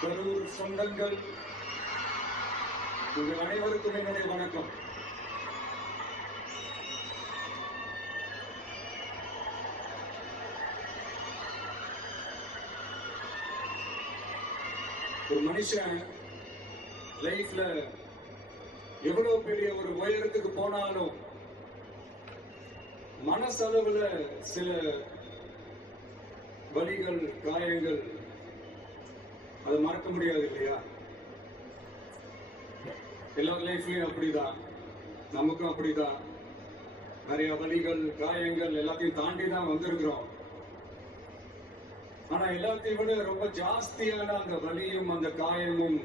கரூர் சொந்தங்கள் உங்கள் அனைவருக்கும் என்னுடைய வணக்கம். ஒரு மனுஷன் லைஃப்ல எவ்வளவு பெரிய ஒரு உயரத்துக்கு போனாலும் மனசளவுல சில வலிகள், காயங்கள் அதை மறக்க முடியாது இல்லையா? எல்லா லைஃப்லயும் அப்படிதான், நமக்கும் அப்படிதான். நிறைய வலிகள், காயங்கள் எல்லாத்தையும் தாண்டி தான் வந்திருக்கிறோம். ஆனா எல்லாத்தையும் விட ரொம்ப ஜாஸ்தியான அந்த வலியும் அந்த காயமும்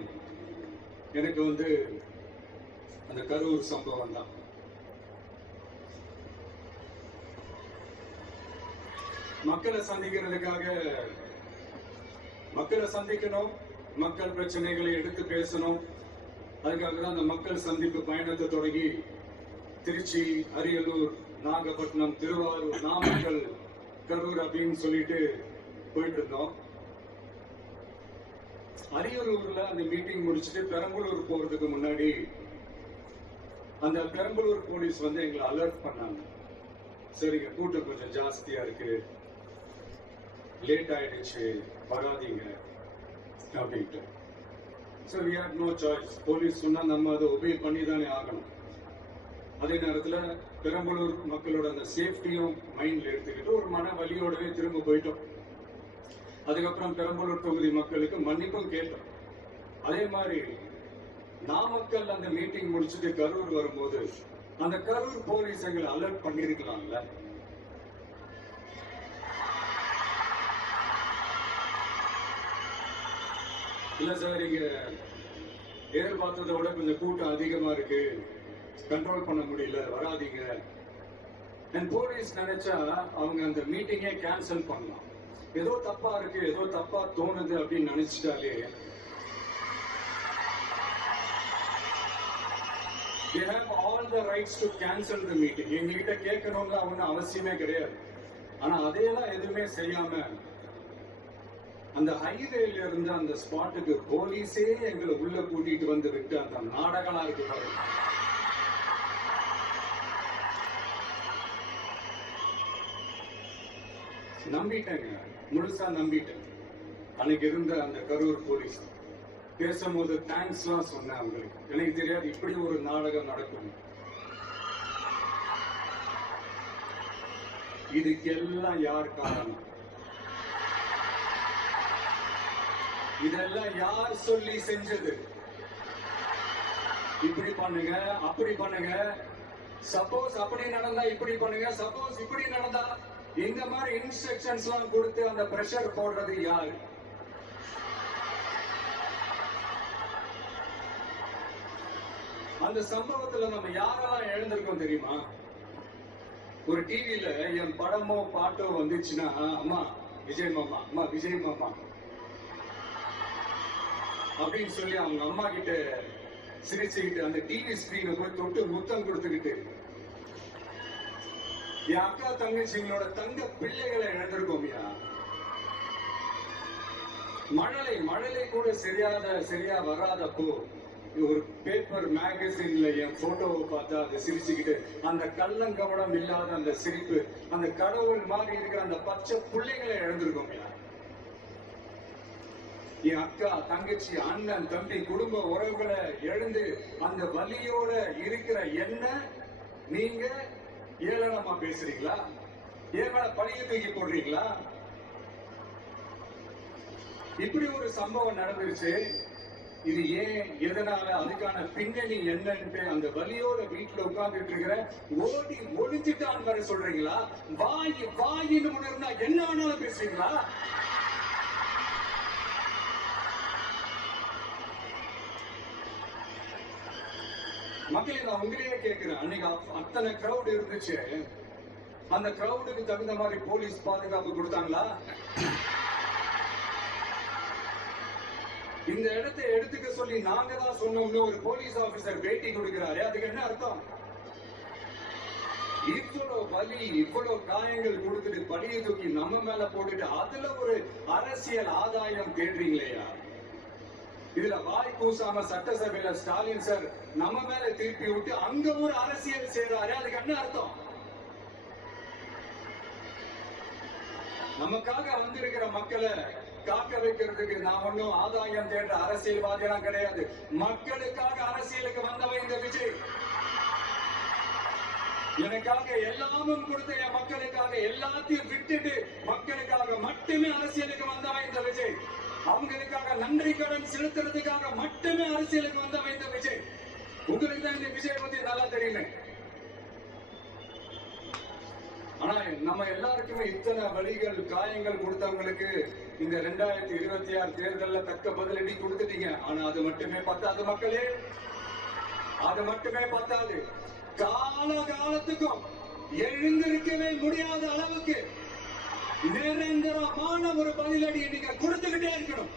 எனக்கு அந்த கரூர் சம்பவம் தான். மக்களை சந்திக்கணும், மக்கள் பிரச்சனைகளை எடுத்து பேசணும். அதுக்காக தான் அந்த மக்கள் சந்திப்பு பயணத்தை தொடங்கி திருச்சி, அரியலூர், நாகப்பட்டினம், திருவாரூர், நாமக்கல், கரூர் அப்படின்னு சொல்லிட்டு போயிட்டு இருந்தோம். அரியலூர்ல அந்த மீட்டிங் முடிச்சுட்டு பெரம்பலூர் போறதுக்கு முன்னாடி அந்த பெரம்பலூர் போலீஸ் எங்களை அலர்ட் பண்ணாங்க. சரிங்க, கூட்டம் கொஞ்சம் ஜாஸ்தியா இருக்கு, லேட் ஆயிடுச்சு, வராதீங்க அப்படின்ட்டு. So we had no choice. Police சொன்னா நம்ம அதை ஒபே பண்ணி தானே ஆகணும். அதே நேரத்துல பெரம்பலூர் மக்களோட அந்த சேஃப்டியும் மைண்ட்ல எடுத்துக்கிட்டு ஒரு மன வலியோடவே திரும்ப போயிட்டோம். அதுக்கப்புறம் பெரம்பலூர் தொகுதி மக்களுக்கு மன்னிப்பும் கேட்டோம். அதே மாதிரி நாமக்கல் அந்த மீட்டிங் முடிச்சுட்டு கரூர் வரும்போது அந்த கரூர் போலீஸ் எங்களை அலர்ட் பண்ணிருக்கலாம்ல. இல்ல சார், இங்க எதிர்பார்த்ததை விட கொஞ்சம் கூட்டம் அதிகமா இருக்கு, கண்ட்ரோல் பண்ண முடியல, வராதீங்க. போலீஸ் நினைச்சா அவங்க அந்த மீட்டிங்கே கேன்சல் பண்ணலாம். ஏதோ தப்பா இருக்கு, ஏதோ தப்பா தோணுது அப்படின்னு நினைச்சிட்டாலே they have all the rights to cancel the meeting. எங்ககிட்ட கேட்கணும்னு அவங்க அவசியமே கிடையாது. ஆனா அதையெல்லாம் எதுவுமே செய்யாம அந்த ஹைவேல இருந்து அந்த ஸ்பாட்டுக்கு போலீஸே எங்களை உள்ள கூட்டிட்டு விட்டு அந்த நாடகமா இருக்கு பாருங்க. நம்பிட்டேங்க, முழுசா நம்பிட்டேன். அன்னைக்கு இருந்த அந்த கரூர் போலீஸ் பேசும்போது தேங்க்ஸ் எல்லாம் சொன்னேன் அவங்களுக்கு. எனக்கு தெரியாது இப்படி ஒரு நாடகம் நடக்கும். இதுக்கெல்லாம் யார் காரணம்? இதெல்லாம் யார் சொல்லி செஞ்சது? இப்படி பண்ணுங்க, அப்படி பண்ணுங்க, சப்போஸ் அப்படி நடந்தா இப்படி பண்ணுங்க, சப்போஸ் இப்படி நடந்தா இந்த மாதிரி இன்ஸ்ட்ரக்ஷன்ஸ் எல்லாம் கொடுத்து அந்த பிரஷர் போடுறது யாரு? அந்த சம்பவத்துல நம்ம யாரெல்லாம் எழுந்திருக்கோம் தெரியுமா? ஒரு டிவில என் படமோ பாட்டோ வந்துச்சுன்னா, அம்மா விஜய் மாமா, அம்மா விஜய் மாமா அப்படின்னு சொல்லி அவங்க அம்மா கிட்ட சிரிச்சுக்கிட்டு அந்த டிவி ஸ்கிரீனை போய் தொட்டு முத்தம் கொடுத்துக்கிட்டு என் அக்கா தங்கச்சிங்களோட தங்க பிள்ளைகளை இழந்திருக்கோம்யா. மழலை கூட சரியா வராதப்போ ஒரு பேப்பர் மேகசின்ல என் போட்டோவை பார்த்தா அதை சிரிச்சுக்கிட்டு அந்த கள்ளங்கவடம் இல்லாத அந்த சிரிப்பு, அந்த கடவுள் மாதிரி இருக்கிற அந்த பச்சை பிள்ளைகளை இழந்திருக்கோம்யா. என் அக்கா, தங்கச்சி, அண்ணன், தம்பி, குடும்ப உறவுகளை எழுந்து அந்த வலியோட இருக்கிற என்ன நீங்க ஏளனமா பேசுறீங்களா? ஏன் மேல பழிய தூக்கி போடுறீங்களா? இப்படி ஒரு சம்பவம் நடந்துருச்சு. இது ஏன், எதனால, அதுக்கான பின்னணி என்னன்னு அந்த வலியோட வீட்டுல உட்கார்ந்துட்டு இருக்கிற ஓடி ஒழிச்சுட்டான் வர சொல்றீங்களா? வாயின்னு உணர்ந்தா என்ன வேணாலும் பேசுறீங்களா? மக்களே, நான் உங்களையே கேட்கிறேன். அன்னைக்கு அத்தனை கிரௌட் இருந்துச்சு, அந்த கிரௌடுக்கு தகுந்த மாதிரி போலீஸ் பாதுகாப்பு கொடுத்தாங்களா? இந்த இடத்தை எடுத்துக்க சொல்லி நாங்க தான் சொன்னோம்னு ஒரு போலீஸ் ஆபீசர் பேட்டி கொடுக்கிறாரு. அதுக்கு என்ன அர்த்தம்? இவ்வளவு வலி, இவ்வளவு காயங்கள் கொடுத்துட்டு பழிய தூக்கி நம்ம மேல போட்டுட்டு அதுல ஒரு அரசியல் ஆதாயம் தேடுறீங்களேயா? இதுல வாய் கூசாம சட்டசபையில ஸ்டாலின் சார் நம்ம மேல திருப்பி விட்டு அங்க ஒரு அரசியல் செய்றாரு. அதுக்கு என்ன அர்த்தம்? நமக்காக வந்திருக்கிற மக்களை காக்க வைக்கிறதுக்கு நான் ஒன்னும் ஆதாயம் தேடுற அரசியல்வாதியெல்லாம் கிடையாது. மக்களுக்காக அரசியலுக்கு வந்தவன் இந்த விஜய். எனக்காக எல்லாமும் கொடுத்த என் மக்களுக்காக எல்லாத்தையும் விட்டுட்டு மக்களுக்காக மட்டுமே அரசியலுக்கு வந்தவன் இந்த விஜய். அவங்களுக்காக நன்றி கடன் செலுத்துறதுக்காக மட்டுமே அரசியலுக்கு வந்தவன் இந்த விஜய். உங்களுக்கு தான் இந்த விஜய் பத்தி நல்லா தெரியுமே. ஆனா நம்ம எல்லாருக்குமே இத்தனை வலிகள் காயங்கள் கொடுத்தவங்களுக்கு இந்த 2026 தேர்தல்ல தக்க பதிலடி கொடுத்துட்டீங்க. ஆனா அது மட்டுமே பத்தாது மக்களே, அது மட்டுமே பத்தாது. காலத்துக்கும் எழுந்திருக்கவே முடியாத அளவுக்கு நிரந்தரமான ஒரு பதிலடி நீங்க கொடுத்துக்கிட்டே இருக்கணும்.